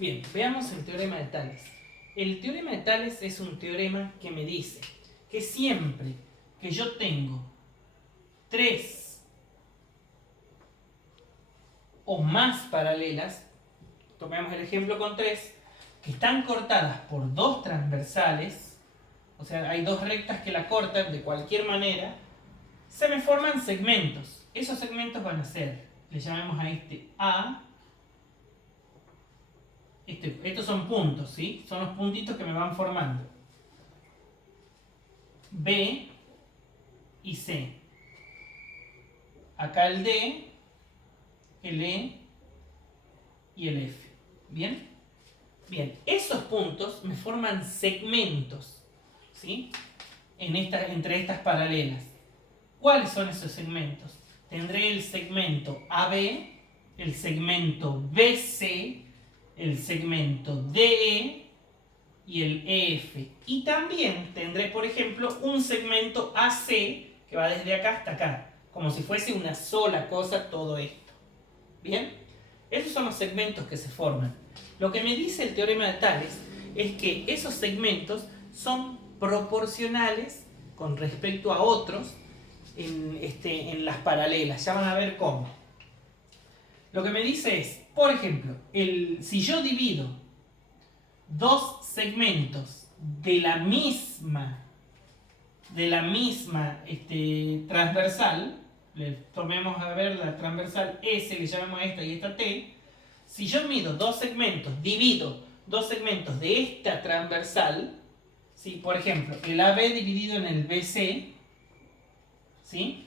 Bien, veamos el teorema de Tales. El teorema de Tales es un teorema que me dice que siempre que yo tengo 3 o más paralelas, tomemos el ejemplo con 3, que están cortadas por 2 transversales, o sea, hay 2 rectas que la cortan de cualquier manera, se me forman segmentos. Esos segmentos van a ser, le llamamos a este A, estos son puntos, ¿sí? Son los puntitos que me van formando. B y C. Acá el D, el E y el F. ¿Bien? Bien, esos puntos me forman segmentos, ¿sí? Entre estas paralelas. ¿Cuáles son esos segmentos? Tendré el segmento AB, el segmento BC, el segmento DE y el EF. Y también tendré, por ejemplo, un segmento AC que va desde acá hasta acá, como si fuese una sola cosa todo esto. ¿Bien? Esos son los segmentos que se forman. Lo que me dice el teorema de Tales es que esos segmentos son proporcionales con respecto a otros en las paralelas. Ya van a ver cómo. Lo que me dice es, por ejemplo, si yo divido 2 segmentos de la misma transversal, tomemos a ver la transversal S, le llamamos a esta y esta T. Si yo divido 2 segmentos de esta transversal, ¿sí? Por ejemplo, el AB dividido en el BC, ¿sí?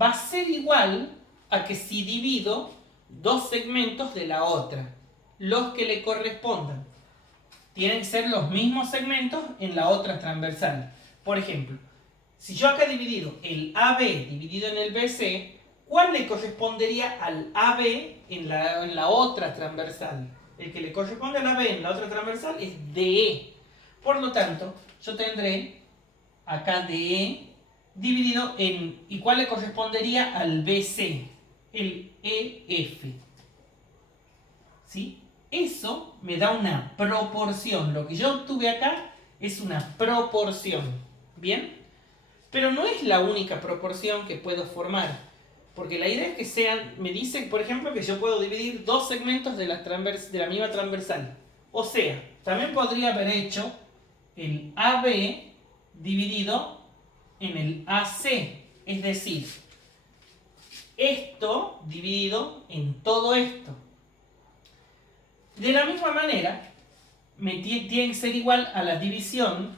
Va a ser igual a que si divido 2 segmentos de la otra, los que le correspondan. Tienen que ser los mismos segmentos en la otra transversal. Por ejemplo, si yo acá he dividido el AB dividido en el BC, ¿cuál le correspondería al AB en la otra transversal? El que le corresponde al AB en la otra transversal es DE. Por lo tanto, yo tendré acá DE dividido en... ¿Y cuál le correspondería al BC? El EF. ¿Sí? Eso me da una proporción. Lo que yo obtuve acá es una proporción. ¿Bien? Pero no es la única proporción que puedo formar. Porque la idea es que sean... Me dice, por ejemplo, que yo puedo dividir 2 segmentos de la misma transversal. O sea, también podría haber hecho el AB dividido en el AC. Es decir, esto dividido en todo esto. De la misma manera, tiene que ser igual a la división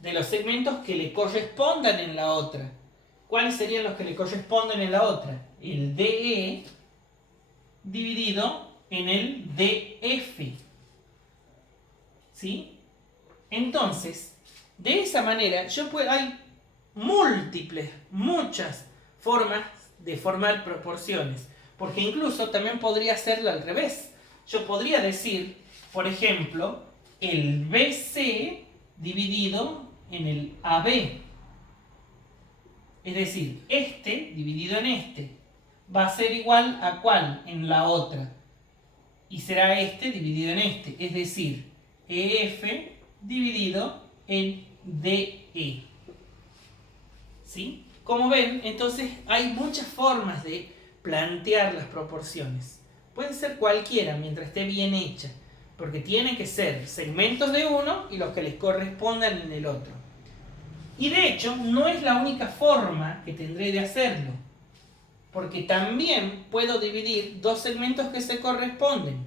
de los segmentos que le correspondan en la otra. ¿Cuáles serían los que le corresponden en la otra? El DE dividido en el DF. ¿Sí? Entonces, de esa manera, hay muchas formas de formar proporciones. Porque incluso también podría hacerlo al revés. Yo podría decir, por ejemplo, el BC dividido en el AB. Es decir, este dividido en este va a ser igual a ¿cuál? En la otra. Y será este dividido en este. Es decir, EF dividido en DE. ¿Sí? Como ven, entonces hay muchas formas de plantear las proporciones. Puede ser cualquiera mientras esté bien hecha, porque tiene que ser segmentos de uno y los que les correspondan en el otro. Y de hecho, no es la única forma que tendré de hacerlo, porque también puedo dividir 2 segmentos que se corresponden.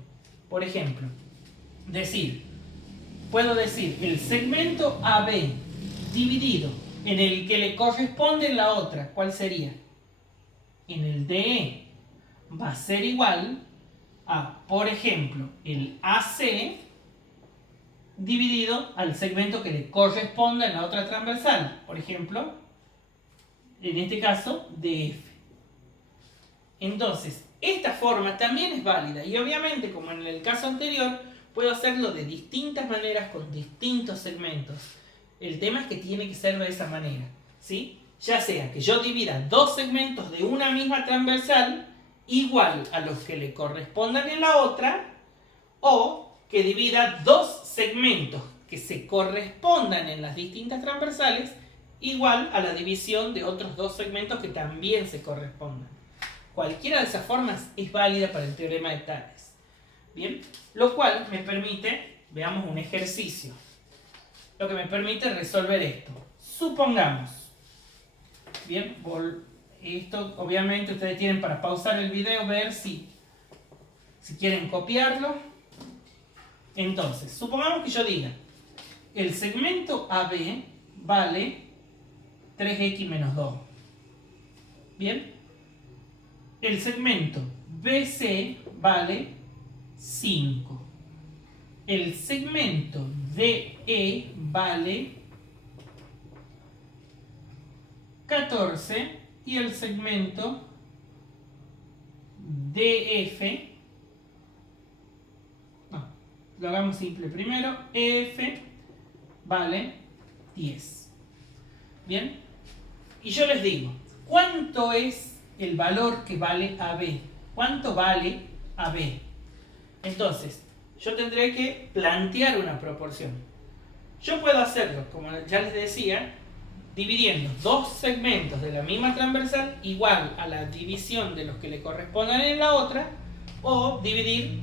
Por ejemplo, puedo decir el segmento AB dividido en el que le corresponde en la otra. ¿Cuál sería? En el DE. Va a ser igual a, por ejemplo, el AC dividido al segmento que le corresponde en la otra transversal. Por ejemplo, en este caso, DF. Entonces, esta forma también es válida. Y obviamente, como en el caso anterior, puedo hacerlo de distintas maneras con distintos segmentos. El tema es que tiene que ser de esa manera, ¿sí? Ya sea que yo divida 2 segmentos de una misma transversal igual a los que le correspondan en la otra, o que divida dos segmentos que se correspondan en las distintas transversales igual a la división de otros dos segmentos que también se correspondan. Cualquiera de esas formas es válida para el teorema de Tales. Bien, lo cual me permite, veamos un ejercicio, lo que me permite resolver esto. Supongamos, bien, esto obviamente ustedes tienen para pausar el video, ver si quieren copiarlo. Entonces, supongamos que yo diga, el segmento AB vale 3x menos 2. Bien, el segmento BC vale 5. El segmento DE vale 14 y el segmento DF, lo hagamos simple primero, EF vale 10. Bien, y yo les digo, ¿cuánto es el valor que vale AB? ¿Cuánto vale AB? Entonces, yo tendré que plantear una proporción. Yo puedo hacerlo, como ya les decía, dividiendo dos segmentos de la misma transversal igual a la división de los que le correspondan en la otra, o dividir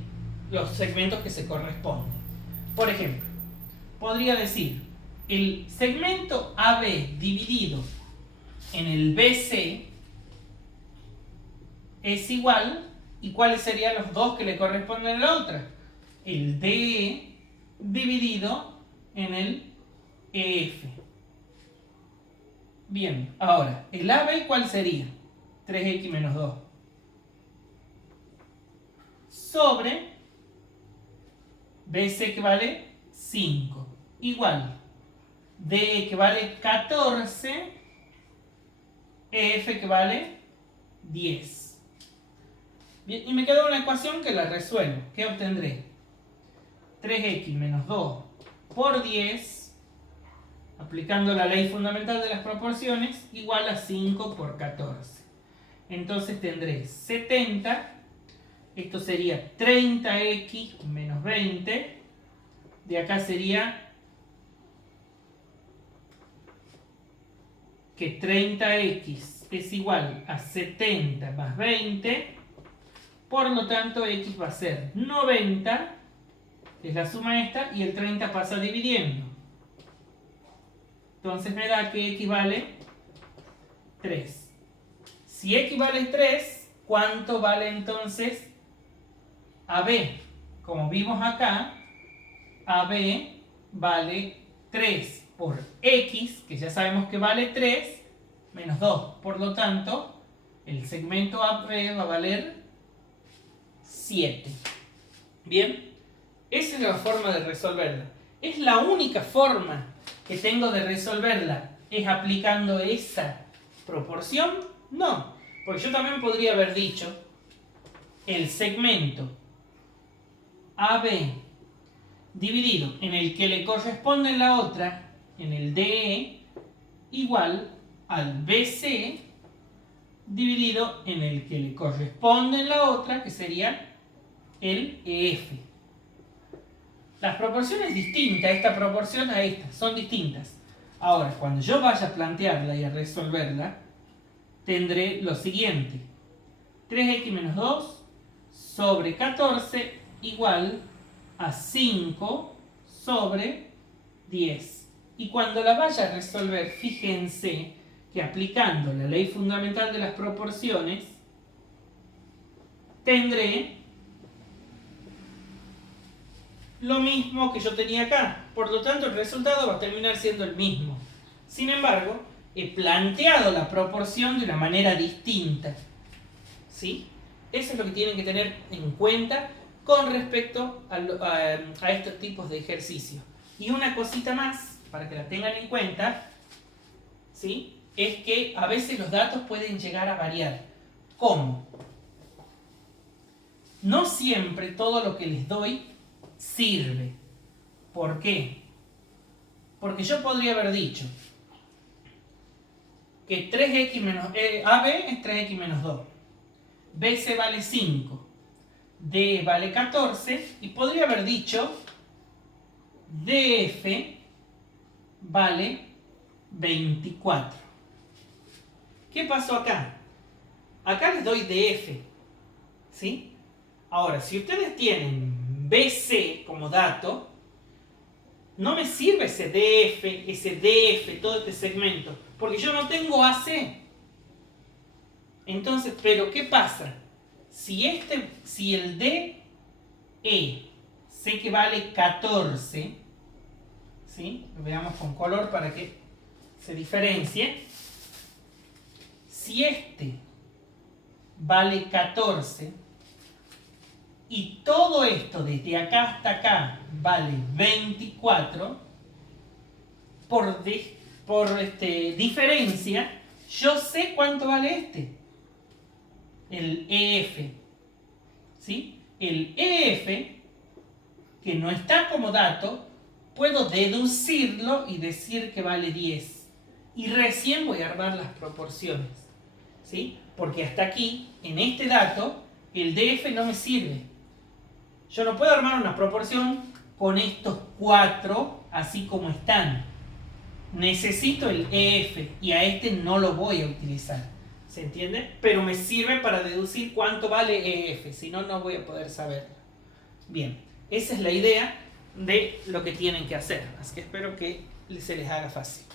los segmentos que se corresponden. Por ejemplo, podría decir, el segmento AB dividido en el BC es igual, ¿y cuáles serían los dos que le corresponden en la otra? El DE dividido en el EF. Bien, ahora, el AB, ¿cuál sería? 3x menos 2. Sobre BC, que vale 5. Igual DE, que vale 14. EF, que vale 10. Bien, y me queda una ecuación que la resuelvo. ¿Qué obtendré? 3x menos 2 por 10, aplicando la ley fundamental de las proporciones, igual a 5 por 14. Entonces tendré 70, esto sería 30x menos 20, de acá sería que 30x es igual a 70 más 20, por lo tanto x va a ser 90, que es la suma esta, y el 30 pasa dividiendo. Entonces me da que x vale 3. Si x vale 3, ¿cuánto vale entonces AB? Como vimos acá, AB vale 3 por x, que ya sabemos que vale 3, menos 2. Por lo tanto, el segmento AB va a valer 7. Bien, esa es la forma de resolverla. ¿Es la única forma que tengo de resolverla? ¿Es aplicando esa proporción? No, porque yo también podría haber dicho el segmento AB dividido en el que le corresponde la otra, en el DE, igual al BC dividido en el que le corresponde la otra, que sería el EF. Las proporciones distintas, esta proporción a esta, son distintas. Ahora, cuando yo vaya a plantearla y a resolverla, tendré lo siguiente. 3x menos 2 sobre 14 igual a 5 sobre 10. Y cuando la vaya a resolver, fíjense que aplicando la ley fundamental de las proporciones, tendré lo mismo que yo tenía acá. Por lo tanto, el resultado va a terminar siendo el mismo. Sin embargo, he planteado la proporción de una manera distinta. ¿Sí? Eso es lo que tienen que tener en cuenta con respecto a estos tipos de ejercicios. Y una cosita más, para que la tengan en cuenta, ¿sí? Es que a veces los datos pueden llegar a variar. ¿Cómo? No siempre todo lo que les doy sirve. ¿Por qué? Porque yo podría haber dicho que 3x menos AB es 3x menos 2. BC vale 5. D vale 14 y podría haber dicho DF vale 24. ¿Qué pasó acá? Acá les doy DF, ¿sí? Ahora, si ustedes tienen BC como dato, no me sirve ese DF, todo este segmento, porque yo no tengo AC. Entonces, ¿pero qué pasa? Si el DE sé que vale 14, ¿sí? Lo veamos con color para que se diferencie. Si este vale 14 y todo esto desde acá hasta acá vale 24, por diferencia, yo sé cuánto vale este, el EF. ¿Sí? El EF, que no está como dato, puedo deducirlo y decir que vale 10. Y recién voy a armar las proporciones. ¿Sí? Porque hasta aquí, en este dato, el DF no me sirve. Yo no puedo armar una proporción con estos 4 así como están. Necesito el EF y a este no lo voy a utilizar. ¿Se entiende? Pero me sirve para deducir cuánto vale EF, si no, no voy a poder saberlo. Bien, esa es la idea de lo que tienen que hacer. Así que espero que se les haga fácil.